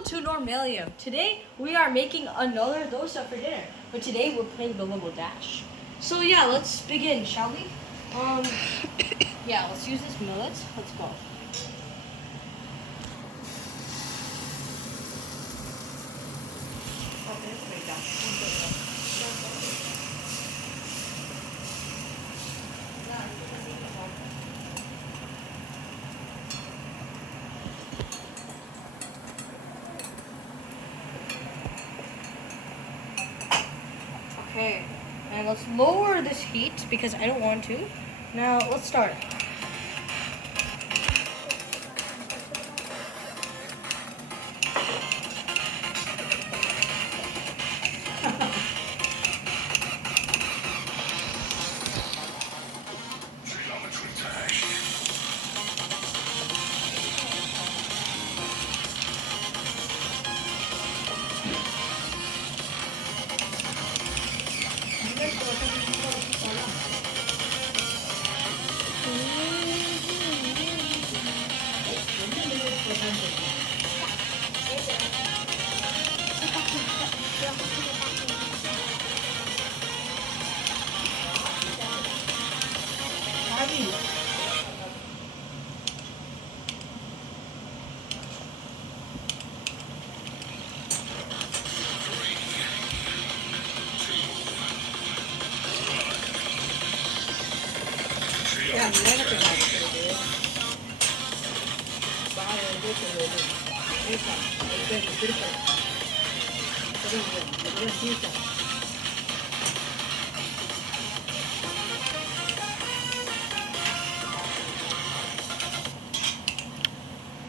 Welcome to Normalium. Today we are making another dosa for dinner, but today we're playing the level dash. So yeah, let's begin, shall we? Yeah, let's use this millet. Let's go. Okay, and let's lower this heat because I don't want to. Now let's start.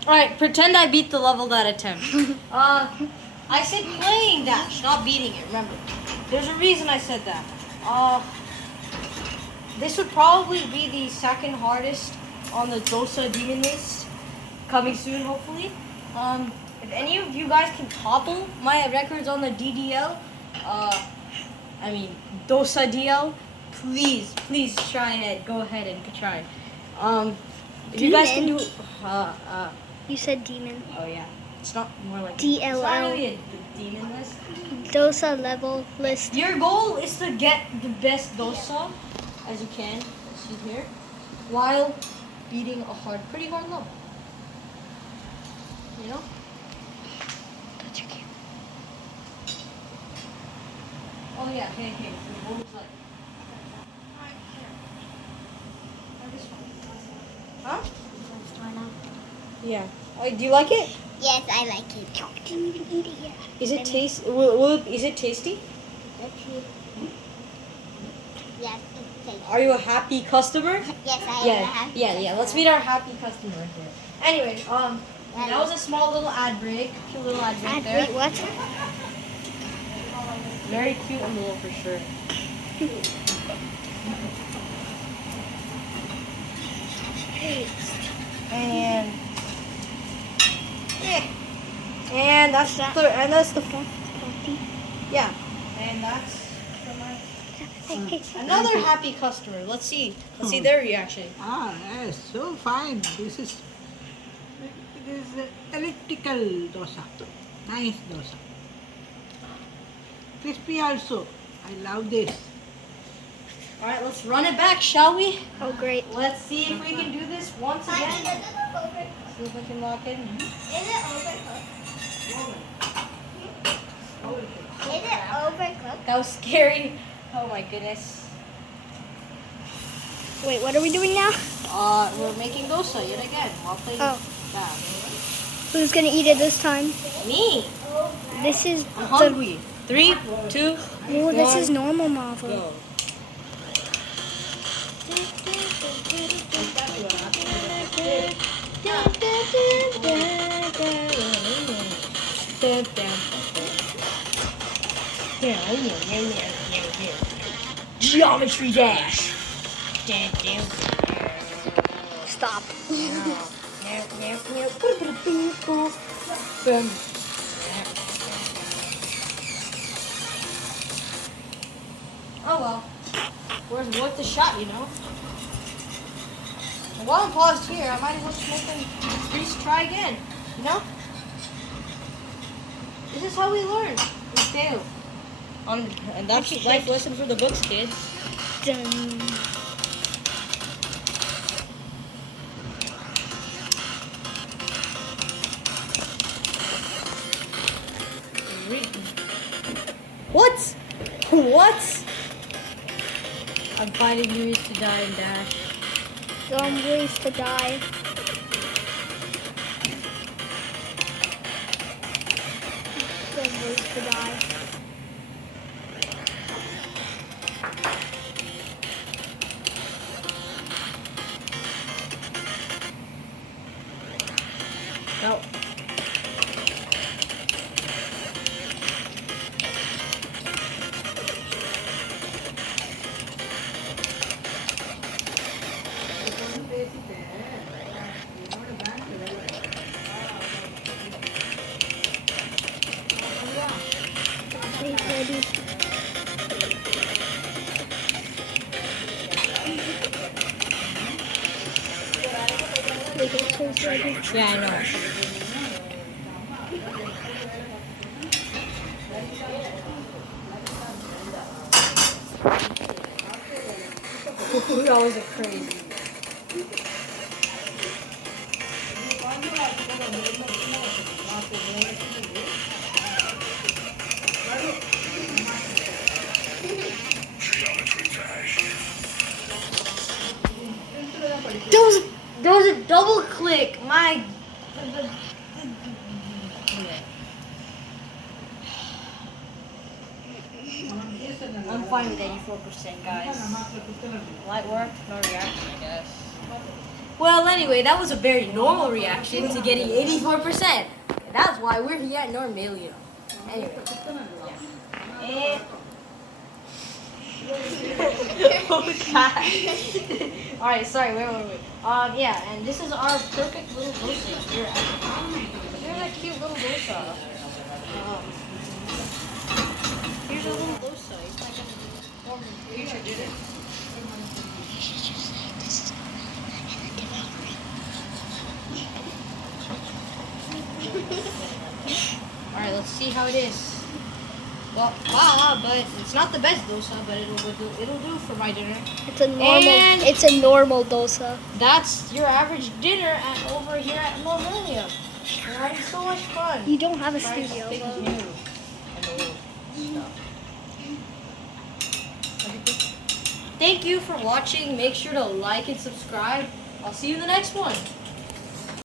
Alright, pretend I beat the level that attempt. I said playing dash, not beating it, remember. There's a reason I said that. This would probably be the second hardest on the Dosa demon list. Coming soon, hopefully. If any of you guys can topple my records on the DDL, Dosa DL, please try ahead. Go ahead and try. If you guys can do, You said demon. oh yeah, it's not more like DLL. It's not really a demon list. Dosa level list. Your goal is to get the best dosa as you can, see here, while beating a pretty hard level. You know? Touch your camera. Oh yeah, okay. So the goal is like, right here. Or this one. Huh? Yeah. Oh, do you like it? Yes, I like it. Is it is it tasty? Yes, it's tasty. Are you a happy customer? Yes, I am a happy Yeah. Let's meet our happy customer right there. Anyway, that was a small little ad break. Cute little ad break there. Wait, what? Very cute and little for sure. And that's the third, and that's the fourth. Yeah, and that's for my another happy customer. Let's see their reaction. Yes, so fine. It is electrical dosa. Nice dosa. Crispy also. I love this. All right, let's run it back, shall we? Oh, great. Let's see if we can do this once again. See if we can lock in. Is it overcooked? Is it overcooked? That was scary. Oh my goodness. Wait, what are we doing now? We're making dosa yet again while playing Oh. that. Who's gonna eat it this time? Me. This is I'm hungry. 3, 2, Oh, this 1, is normal Marvel. go. Geometry dash. Stop. Oh well, where's worth the shot, you know? While I'm paused here, I might as well just make them try again, you know? This is how we learn. We fail. And that's life lesson for the books, kids. Dun. What? What? I'm finding new ways to die and dash. Some ways to die. Some ways to die. No. Wait, ready. Wait, it says ready. Yeah, I know. Y'all are crazy. There was a double click. My. I'm fine with 84%, guys. Light work, no reaction, I guess. Well, anyway, that was a very normal reaction to getting 84%. That's why we're here at Normalium. Anyway. And... oh, God. Alright, sorry, wait. Yeah, and this is our perfect little dosa here at here's a cute little dosa. Here's a little dosa. It's like a normal future dinner. Alright, let's see how it is. Well, but it's not the best dosa, but it'll do for my dinner. It's a normal. And it's a normal dosa. that's your average dinner at over here at Millennium. We're having so much fun. You don't have a Trying studio. something though. new and old stuff. Thank you for watching. Make sure to like and subscribe. I'll see you in the next one.